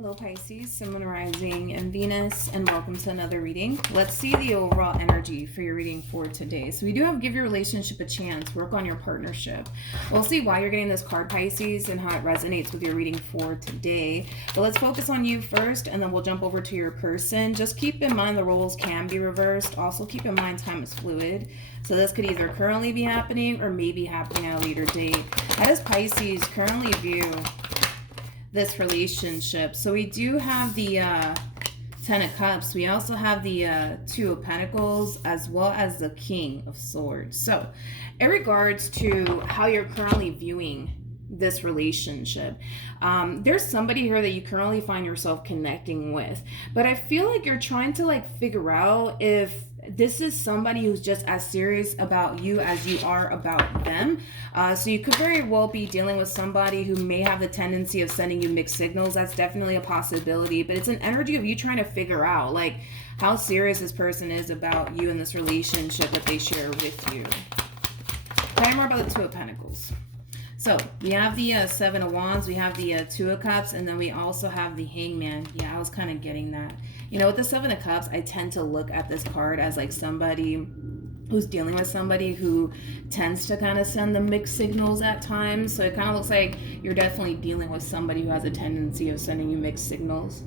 Hello Pisces, Sun, Moon, Rising, and Venus, and welcome to another reading. Let's see the overall energy for your reading for today. So we do have give your relationship a chance, work on your partnership. We'll see why you're getting this card, Pisces, and how it resonates with your reading for today. But let's focus on you first, and then we'll jump over to your person. Just keep in mind the roles can be reversed. Also keep in mind time is fluid. So this could either currently be happening or maybe happening at a later date. How does Pisces currently view this relationship? So we do have the Ten of Cups. We also have the Two of Pentacles, as well as the King of Swords. So in regards to how you're currently viewing this relationship, there's somebody here that you currently find yourself connecting with, but I feel like you're trying to figure out if this is somebody who's just as serious about you as you are about them. So you could very well be dealing with somebody who may have the tendency of sending you mixed signals. That's definitely a possibility, but it's an energy of you trying to figure out how serious this person is about you in this relationship that they share with you. Tell me more about the Two of Pentacles. So we have the Seven of Wands, we have the Two of Cups, and then we also have the Hangman. Yeah, I was kind of getting that. You know, with the Seven of Cups, I tend to look at this card as somebody who's dealing with somebody who tends to kind of send the mixed signals at times. So it kind of looks like you're definitely dealing with somebody who has a tendency of sending you mixed signals,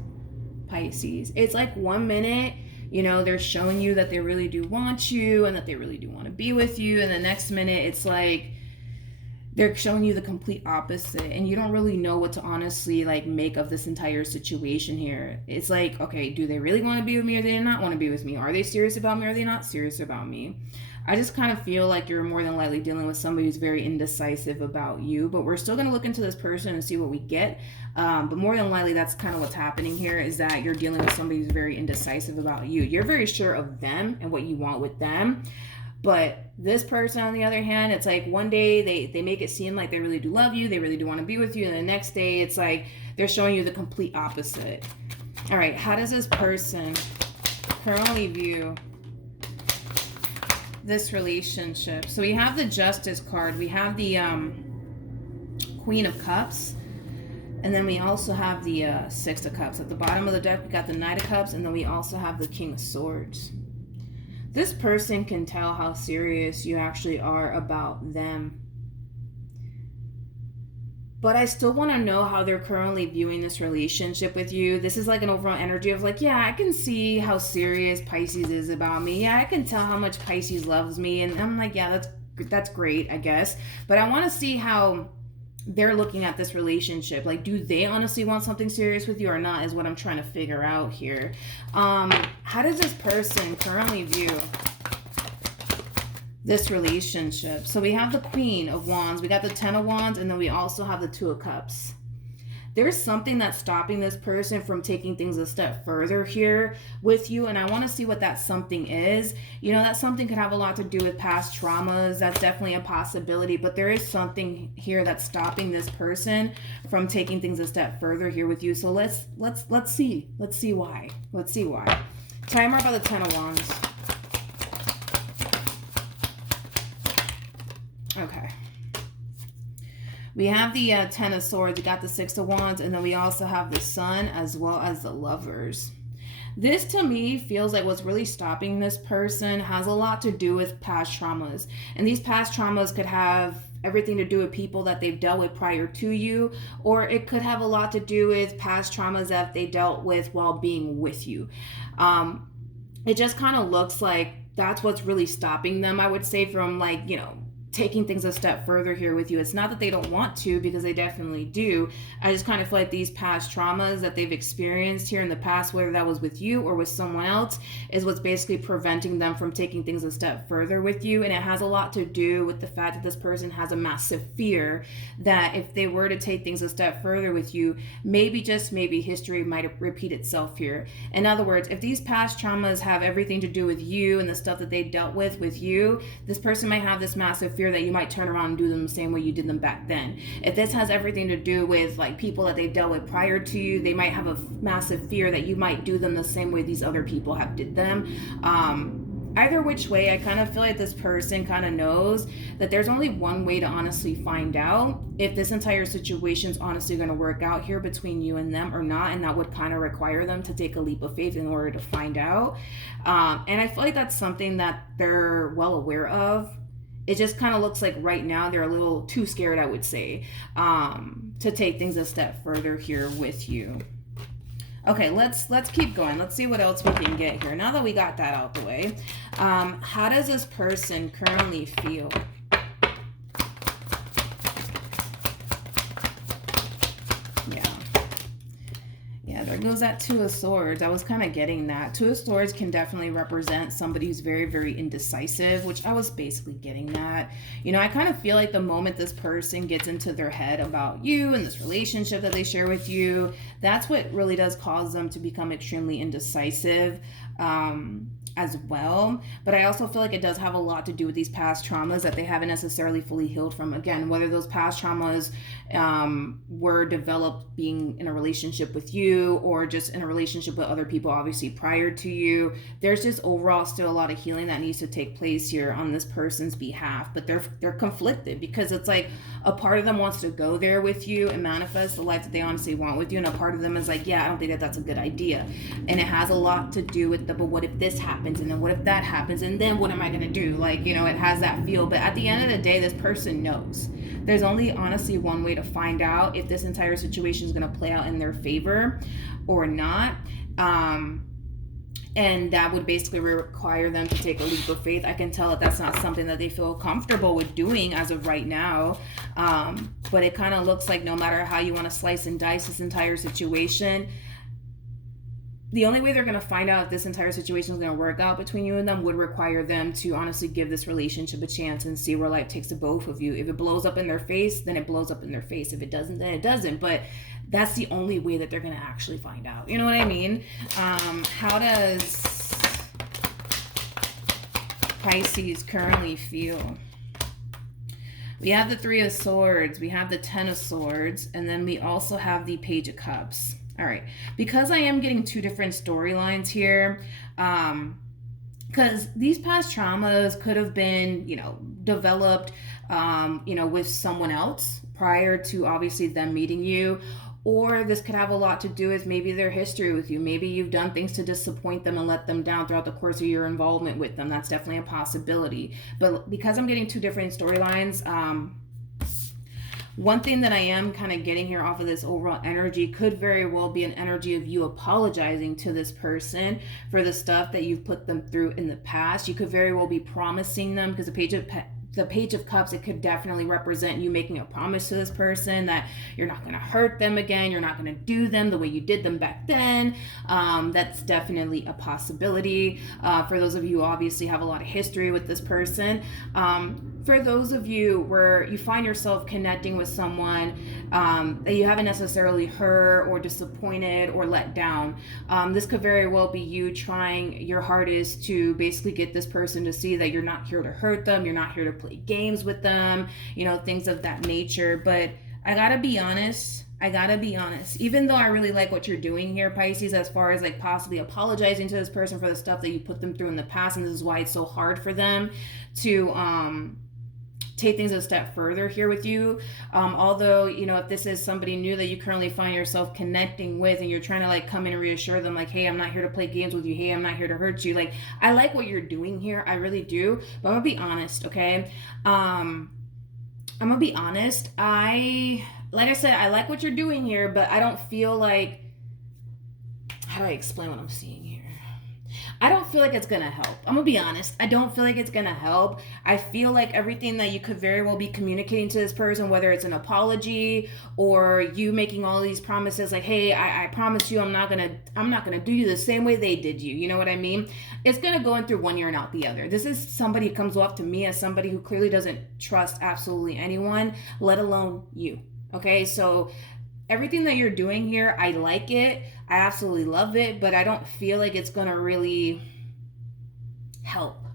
Pisces. It's like 1 minute, you know, they're showing you that they really do want you and that they really do want to be with you. And the next minute, it's like they're showing you the complete opposite, and you don't really know what to honestly make of this entire situation here. It's like, okay, do they really want to be with me, or do they not want to be with me? Are they serious about me, or are they not serious about me? I just kind of feel like you're more than likely dealing with somebody who's very indecisive about you, but we're still going to look into this person and see what we get. But more than likely, that's kind of what's happening here, is that you're dealing with somebody who's very indecisive about you. You're very sure of them and what you want with them. But this person, on the other hand, it's like one day they make it seem like they really do love you, they really do want to be with you, and the next day it's like they're showing you the complete opposite. All right, how does this person currently view this relationship? So we have the Justice card, we have the Queen of Cups, and then we also have the Six of Cups. At the bottom of the deck, we got the Knight of Cups, and then we also have the King of Swords. This person can tell how serious you actually are about them. But I still want to know how they're currently viewing this relationship with you. This is like an overall energy of yeah, I can see how serious Pisces is about me. Yeah, I can tell how much Pisces loves me. And I'm like, yeah, that's great, I guess. But I want to see how they're looking at this relationship. Do they honestly want something serious with you or not, is what I'm trying to figure out here. How does this person currently view this relationship? So we have the Queen of Wands, we got the Ten of Wands, and then we also have the Two of Cups. There's something that's stopping this person from taking things a step further here with you, and I want to see what that something is. You know, that something could have a lot to do with past traumas. That's definitely a possibility, but there is something here that's stopping this person from taking things a step further here with you. So let's see why. Let's see why. Tell me more about the Ten of Wands. Okay. We have the Ten of Swords, we got the Six of Wands, and then we also have the Sun as well as the Lovers. This to me feels like what's really stopping this person has a lot to do with past traumas. And these past traumas could have everything to do with people that they've dealt with prior to you, or it could have a lot to do with past traumas that they dealt with while being with you. It just kind of looks like that's what's really stopping them, I would say, from taking things a step further here with you. It's not that they don't want to, because they definitely do. I just kind of feel like these past traumas that they've experienced here in the past, whether that was with you or with someone else, is what's basically preventing them from taking things a step further with you. And it has a lot to do with the fact that this person has a massive fear that if they were to take things a step further with you, maybe, just maybe, history might repeat itself here. In other words, if these past traumas have everything to do with you and the stuff that they dealt with you, this person might have this massive fear that you might turn around and do them the same way you did them back then. If this has everything to do with people that they've dealt with prior to you, they might have a massive fear that you might do them the same way these other people have did them. either which way, I kind of feel like this person kind of knows that there's only one way to honestly find out if this entire situation is honestly going to work out here between you and them or not, and that would kind of require them to take a leap of faith in order to find out. And I feel like that's something that they're well aware of. It just kind of looks like right now they're a little too scared, I would say, to take things a step further here with you. Okay, let's keep going. Let's see what else we can get here. Now that we got that out the way, how does this person currently feel? Yeah, there goes that Two of Swords. I was kind of getting that. Two of Swords can definitely represent somebody who's very, very indecisive, which I was basically getting that. You know, I kind of feel like the moment this person gets into their head about you and this relationship that they share with you, that's what really does cause them to become extremely indecisive. As well. But I also feel like it does have a lot to do with these past traumas that they haven't necessarily fully healed from. Again, whether those past traumas were developed being in a relationship with you or just in a relationship with other people, obviously prior to you, there's just overall still a lot of healing that needs to take place here on this person's behalf. But they're conflicted because it's like a part of them wants to go there with you and manifest the life that they honestly want with you, and a part of them is like, yeah, I don't think that that's a good idea. And it has a lot to do with but what if this happens, and then what if that happens, and then what am I gonna do? Like, you know, it has that feel. But at the end of the day, this person knows. There's only honestly one way to find out if this entire situation is gonna play out in their favor or not. And that would basically require them to take a leap of faith. I can tell that that's not something that they feel comfortable with doing as of right now. But it kind of looks like no matter how you want to slice and dice this entire situation, the only way they're going to find out if this entire situation is going to work out between you and them would require them to honestly give this relationship a chance and see where life takes the both of you. If it blows up in their face, then it blows up in their face. If it doesn't, then it doesn't. But that's the only way that they're going to actually find out. You know what I mean? How does Pisces currently feel? We have the Three of Swords, we have the Ten of Swords, and then we also have the Page of Cups. All right, because I am getting two different storylines here, because these past traumas could have been, you know, developed, you know, with someone else prior to obviously them meeting you, or this could have a lot to do with maybe their history with you. Maybe you've done things to disappoint them and let them down throughout the course of your involvement with them. That's definitely a possibility. But because I'm getting two different storylines, one thing that I am kind of getting here off of this overall energy could very well be an energy of you apologizing to this person for the stuff that you've put them through in the past. You could very well be promising them, because the Page of Cups, it could definitely represent you making a promise to this person that you're not going to hurt them again, you're not going to do them the way you did them back then. That's definitely a possibility. For those of you who obviously have a lot of history with this person, for those of you where you find yourself connecting with someone that you haven't necessarily hurt or disappointed or let down, this could very well be you trying your hardest to basically get this person to see that you're not here to hurt them, you're not here to play games with them, you know, things of that nature. But I gotta be honest, even though I really like what you're doing here, Pisces, as far as like possibly apologizing to this person for the stuff that you put them through in the past, and this is why it's so hard for them to take things a step further here with you. Although, you know, if this is somebody new that you currently find yourself connecting with, and you're trying to like come in and reassure them like, hey, I'm not here to play games with you, hey, I'm not here to hurt you, like, I like what you're doing here, I really do. But I'm gonna be honest, okay? I'm gonna be honest, like I said, I like what you're doing here, but I don't feel like, how do I explain what I'm seeing here? I don't feel like it's gonna help. I'm gonna be honest. I don't feel like it's gonna help. I feel like everything that you could very well be communicating to this person, whether it's an apology or you making all these promises like, hey, I promise you I'm not gonna do you the same way they did you. You know what I mean? It's gonna go in through one ear and out the other. This is somebody who comes off to me as somebody who clearly doesn't trust absolutely anyone, let alone you. Okay, so everything that you're doing here, I like it. I absolutely love it, but I don't feel like it's going to really help.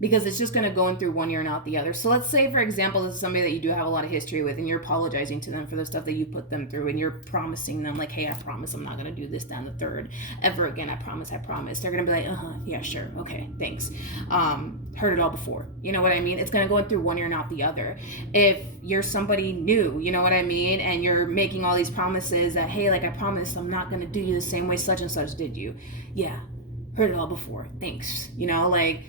because it's just going to go in through one ear and out the other. So let's say, for example, this is somebody that you do have a lot of history with, and you're apologizing to them for the stuff that you put them through, and you're promising them like, hey, I promise I'm not going to do this down the third ever again. I promise. They're going to be like, yeah, sure. Okay, thanks. Heard it all before. You know what I mean? It's going to go in through one ear and out the other. If you're somebody new, you know what I mean? And you're making all these promises that, hey, like I promise I'm not going to do you the same way such and such did you. Yeah, heard it all before. Thanks. You know, like,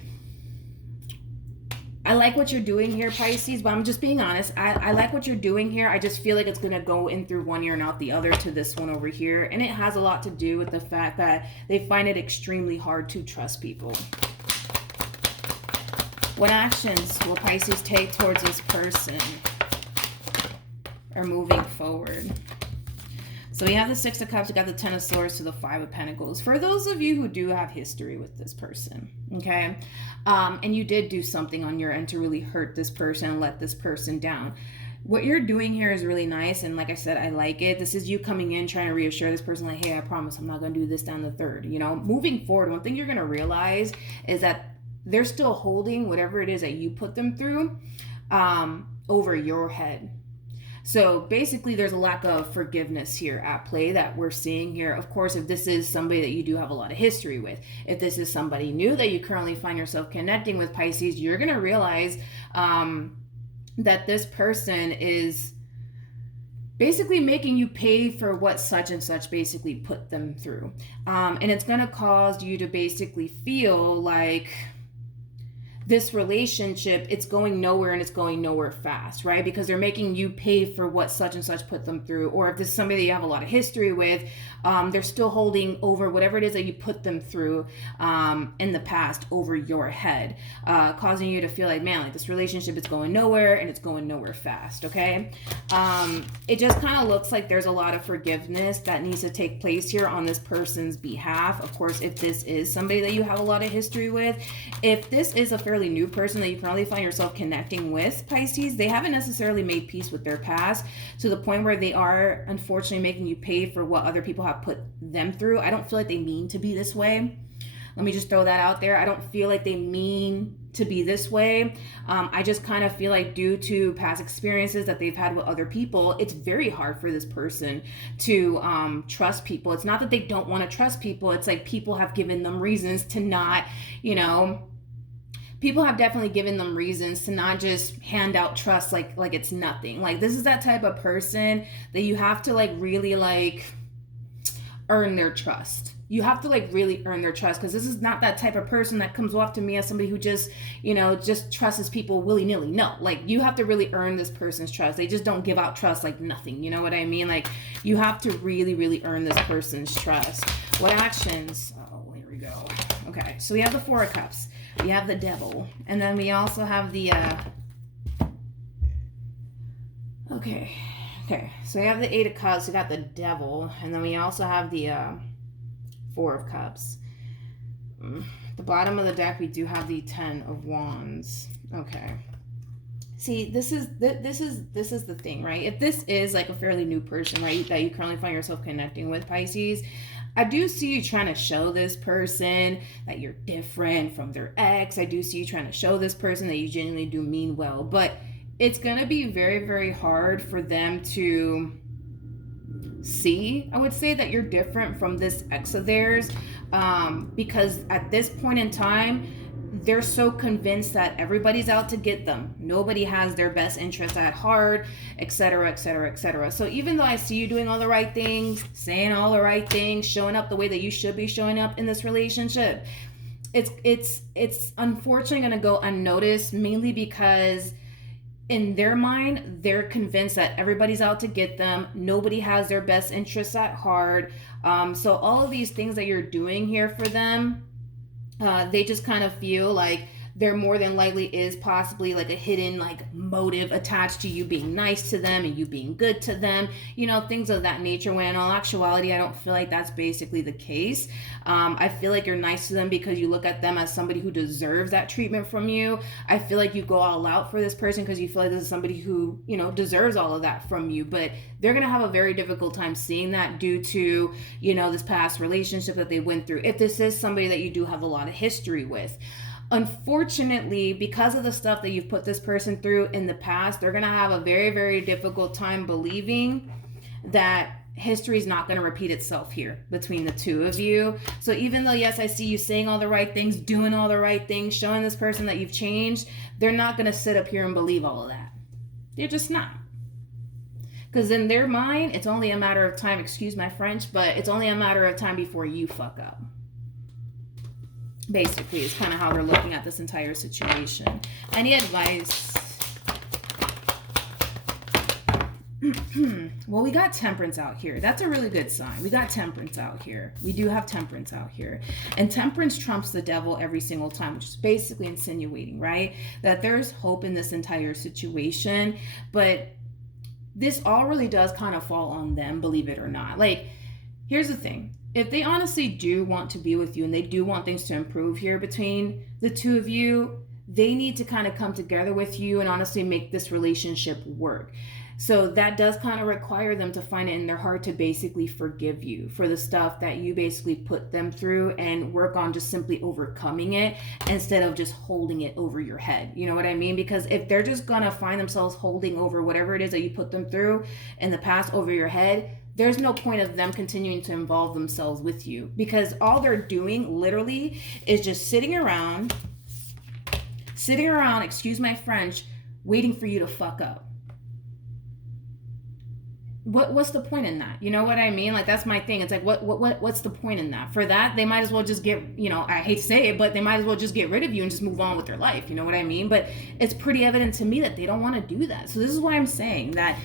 I like what you're doing here, Pisces, but I'm just being honest. I like what you're doing here. I just feel like it's going to go in through one ear and out the other to this one over here. And it has a lot to do with the fact that they find it extremely hard to trust people. What actions will Pisces take towards this person or moving forward? So we have the Six of Cups, we got the Ten of Swords to the Five of Pentacles. For those of you who do have history with this person, okay, and you did do something on your end to really hurt this person and let this person down, what you're doing here is really nice. And like I said, I like it. This is you coming in, trying to reassure this person like, hey, I promise I'm not going to do this down the third. You know, moving forward, one thing you're going to realize is that they're still holding whatever it is that you put them through over your head. So basically there's a lack of forgiveness here at play that we're seeing here. Of course, if this is somebody that you do have a lot of history with, if this is somebody new that you currently find yourself connecting with, Pisces, you're going to realize that this person is basically making you pay for what such and such basically put them through. And it's going to cause you to basically feel like this relationship, it's going nowhere and it's going nowhere fast, right? Because they're making you pay for what such and such put them through. Or if this is somebody that you have a lot of history with, they're still holding over whatever it is that you put them through in the past over your head, causing you to feel like, man, like this relationship is going nowhere and it's going nowhere fast, okay? It just kind of looks like there's a lot of forgiveness that needs to take place here on this person's behalf. Of course, if this is somebody that you have a lot of history with, if this is a fairly new person that you currently find yourself connecting with, Pisces, they haven't necessarily made peace with their past to the point where they are unfortunately making you pay for what other people have put them through. I don't feel like they mean to be this way. Let me just throw that out there. I don't feel like they mean to be this way. I just kind of feel like due to past experiences that they've had with other people, it's very hard for this person to trust people. It's not that they don't want to trust people. It's like people have given them reasons to not, you know, people have definitely given them reasons to not just hand out trust like it's nothing. Like this is that type of person that you have to like really like earn their trust. You have to like really earn their trust, because this is not that type of person that comes off to me as somebody who just, you know, just trusts people willy-nilly. No, like you have to really earn this person's trust. They just don't give out trust like nothing. You know what I mean? Like you have to really, really earn this person's trust. What actions? Oh, here we go. Okay, so we have the Four of Cups. We have the Devil. And then we also have the, okay, so we have the Eight of Cups, we got the Devil, and then we also have the Four of Cups. The bottom of the deck, we do have the Ten of Wands. Okay. See, this is the thing, right? If this is like a fairly new person, right, that you currently find yourself connecting with, Pisces, I do see you trying to show this person that you're different from their ex. I do see you trying to show this person that you genuinely do mean well, but it's going to be very, very hard for them to see, I would say, that you're different from this ex of theirs, because at this point in time, they're so convinced that everybody's out to get them. Nobody has their best interests at heart, etc., etc., etc. So even though I see you doing all the right things, saying all the right things, showing up the way that you should be showing up in this relationship, it's unfortunately going to go unnoticed, mainly because in their mind, they're convinced that everybody's out to get them. Nobody has their best interests at heart. So all of these things that you're doing here for them, they just kind of feel like there more than likely is possibly like a hidden like motive attached to you being nice to them and you being good to them, you know, things of that nature, when in all actuality, I don't feel like that's basically the case. I feel like you're nice to them because you look at them as somebody who deserves that treatment from you. I feel like you go all out for this person because you feel like this is somebody who, you know, deserves all of that from you, but they're going to have a very difficult time seeing that due to, you know, this past relationship that they went through. If this is somebody that you do have a lot of history with. Unfortunately, because of the stuff that you've put this person through in the past, they're going to have a very, very difficult time believing that history is not going to repeat itself here between the two of you. So even though, yes, I see you saying all the right things, doing all the right things, showing this person that you've changed, they're not going to sit up here and believe all of that. They're just not. Because in their mind, it's only a matter of time, excuse my French, but it's only a matter of time before you fuck up. Basically, is kind of how they're looking at this entire situation. Any advice? Well, we got Temperance out here. That's a really good sign. We got Temperance out here. We do have Temperance out here. And Temperance trumps the devil every single time, which is basically insinuating, right? That there's hope in this entire situation. But this all really does kind of fall on them, believe it or not. Like, here's the thing. If they honestly do want to be with you and they do want things to improve here between the two of you, they need to kind of come together with you and honestly make this relationship work. So that does kind of require them to find it in their heart to basically forgive you for the stuff that you basically put them through and work on just simply overcoming it instead of just holding it over your head. You know what I mean? Because if they're just going to find themselves holding over whatever it is that you put them through in the past over your head, there's no point of them continuing to involve themselves with you, because all they're doing literally is just sitting around, excuse my French, waiting for you to fuck up. What's the point in that? You know what I mean? Like, that's my thing. It's like, what's the point in that? For that, they might as well just get, you know, I hate to say it, but they might as well just get rid of you and just move on with their life. You know what I mean? But it's pretty evident to me that they don't want to do that. So this is why I'm saying that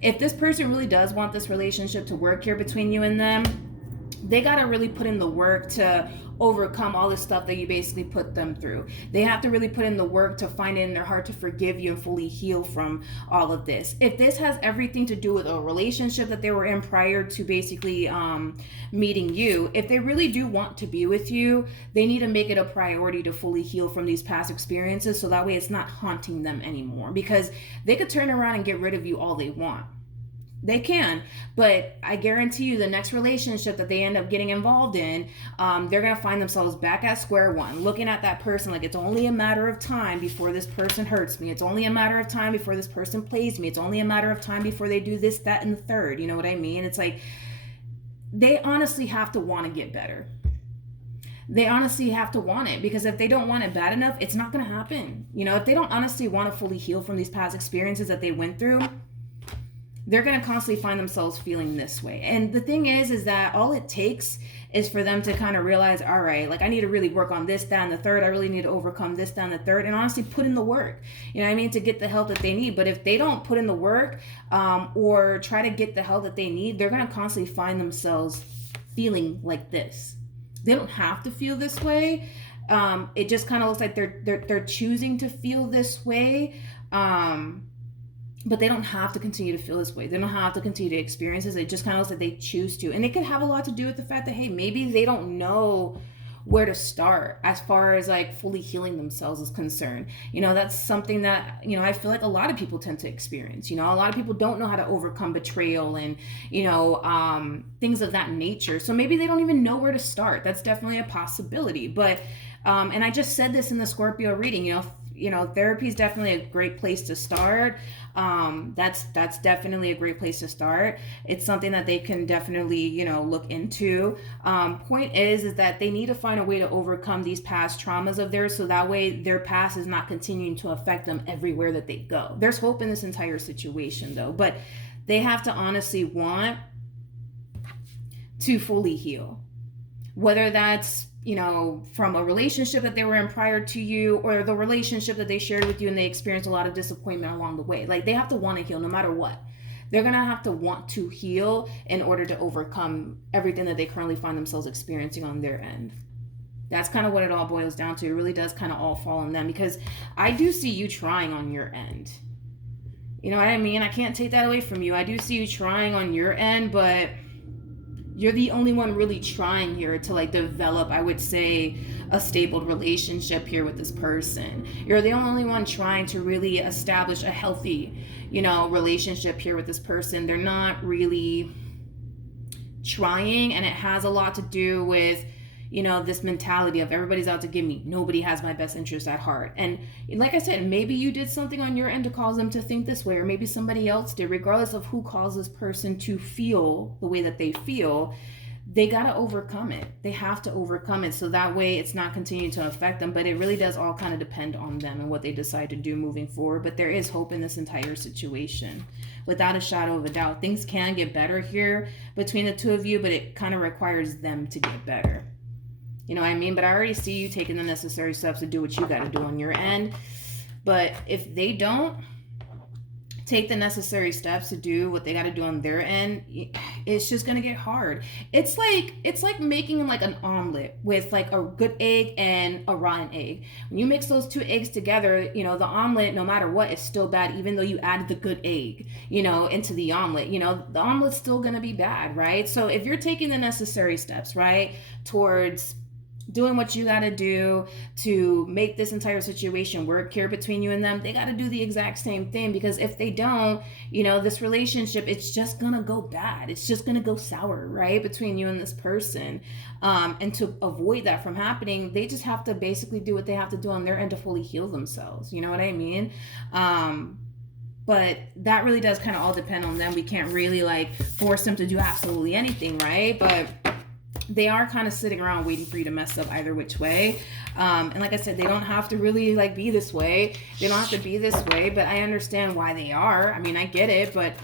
if this person really does want this relationship to work here between you and them, they got to really put in the work to overcome all the stuff that you basically put them through. They have to really put in the work to find it in their heart to forgive you and fully heal from all of this. If this has everything to do with a relationship that they were in prior to basically meeting you, if they really do want to be with you, they need to make it a priority to fully heal from these past experiences, so that way it's not haunting them anymore. Because they could turn around and get rid of you all they want. They can, but I guarantee you the next relationship that they end up getting involved in, they're going to find themselves back at square one, looking at that person like it's only a matter of time before this person hurts me. It's only a matter of time before this person plays me. It's only a matter of time before they do this, that, and the third. You know what I mean? It's like they honestly have to want to get better. They honestly have to want it, because if they don't want it bad enough, it's not going to happen. You know, if they don't honestly want to fully heal from these past experiences that they went through, they're going to constantly find themselves feeling this way. And the thing is that all it takes is for them to kind of realize, all right, like I need to really work on this, that, and the third. I really need to overcome this, that, and the third, and honestly put in the work, you know what I mean, to get the help that they need. But if they don't put in the work or try to get the help that they need, they're going to constantly find themselves feeling like this. They don't have to feel this way. It just kind of looks like they're choosing to feel this way. But they don't have to continue to feel this way. They don't have to continue to experience this. It just kind of looks like they choose to. And it could have a lot to do with the fact that, hey, maybe they don't know where to start as far as like fully healing themselves is concerned. You know, that's something that, you know, I feel like a lot of people tend to experience. You know, a lot of people don't know how to overcome betrayal and, you know, things of that nature. So maybe they don't even know where to start. That's definitely a possibility. But, and I just said this in the Scorpio reading, you know, therapy is definitely a great place to start. That's definitely a great place to start. It's something that they can definitely, you know, look into. Point is that they need to find a way to overcome these past traumas of theirs, so that way their past is not continuing to affect them everywhere that they go. There's hope in this entire situation though, but they have to honestly want to fully heal. Whether that's, you know, from a relationship that they were in prior to you, or the relationship that they shared with you and they experienced a lot of disappointment along the way. Like, they have to want to heal no matter what. They're going to have to want to heal in order to overcome everything that they currently find themselves experiencing on their end. That's kind of what it all boils down to. It really does kind of all fall on them, because I do see you trying on your end. You know what I mean? I can't take that away from you. I do see you trying on your end, but you're the only one really trying here to like develop, I would say, a stable relationship here with this person. You're the only one trying to really establish a healthy, you know, relationship here with this person. They're not really trying, and it has a lot to do with, you know, this mentality of everybody's out to get me. Nobody has my best interest at heart. And like I said, maybe you did something on your end to cause them to think this way, or maybe somebody else did. Regardless of who caused this person to feel the way that they feel, they got to overcome it. They have to overcome it so that way it's not continuing to affect them. But it really does all kind of depend on them and what they decide to do moving forward. But there is hope in this entire situation, without a shadow of a doubt. Things can get better here between the two of you, but it kind of requires them to get better. You know what I mean? But I already see you taking the necessary steps to do what you got to do on your end. But if they don't take the necessary steps to do what they got to do on their end, it's just gonna get hard. It's like making like an omelet with like a good egg and a rotten egg. When you mix those two eggs together, you know, the omelet, no matter what, is still bad, even though you added the good egg, you know, into the omelet. You know, the omelet's still gonna be bad, right? So if you're taking the necessary steps, right, towards doing what you got to do to make this entire situation work here between you and them, they got to do the exact same thing. Because if they don't, you know, this relationship, it's just gonna go bad. It's just gonna go sour, right, between you and this person. And to avoid that from happening, they just have to basically do what they have to do on their end to fully heal themselves. You know what I mean? But that really does kind of all depend on them. We can't really like force them to do absolutely anything, right? But they are kind of sitting around waiting for you to mess up either which way. And like I said, they don't have to really like be this way. They don't have to be this way, but I understand why they are. I mean, I get it, but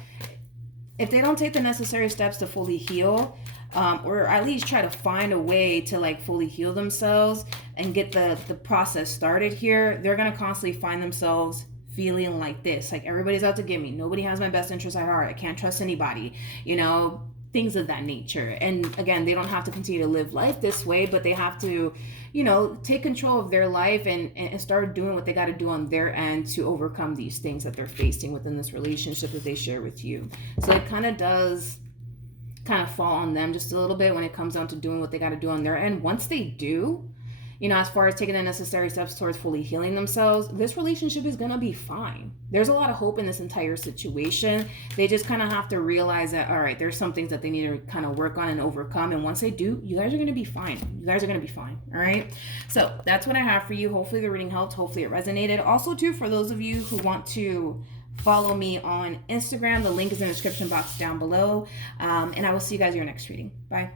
if they don't take the necessary steps to fully heal, or at least try to find a way to like fully heal themselves and get the process started here, they're going to constantly find themselves feeling like this. Like, everybody's out to get me. Nobody has my best interest at heart. I can't trust anybody, you know, things of that nature. And again, they don't have to continue to live life this way, but they have to, you know, take control of their life and start doing what they got to do on their end to overcome these things that they're facing within this relationship that they share with you. So it kind of does kind of fall on them just a little bit when it comes down to doing what they got to do on their end. Once they do, you know, as far as taking the necessary steps towards fully healing themselves, this relationship is going to be fine. There's a lot of hope in this entire situation. They just kind of have to realize that, all right, there's some things that they need to kind of work on and overcome. And once they do, you guys are going to be fine. You guys are going to be fine. All right. So that's what I have for you. Hopefully the reading helped. Hopefully it resonated. Also, too, for those of you who want to follow me on Instagram, the link is in the description box down below. And I will see you guys in your next reading. Bye.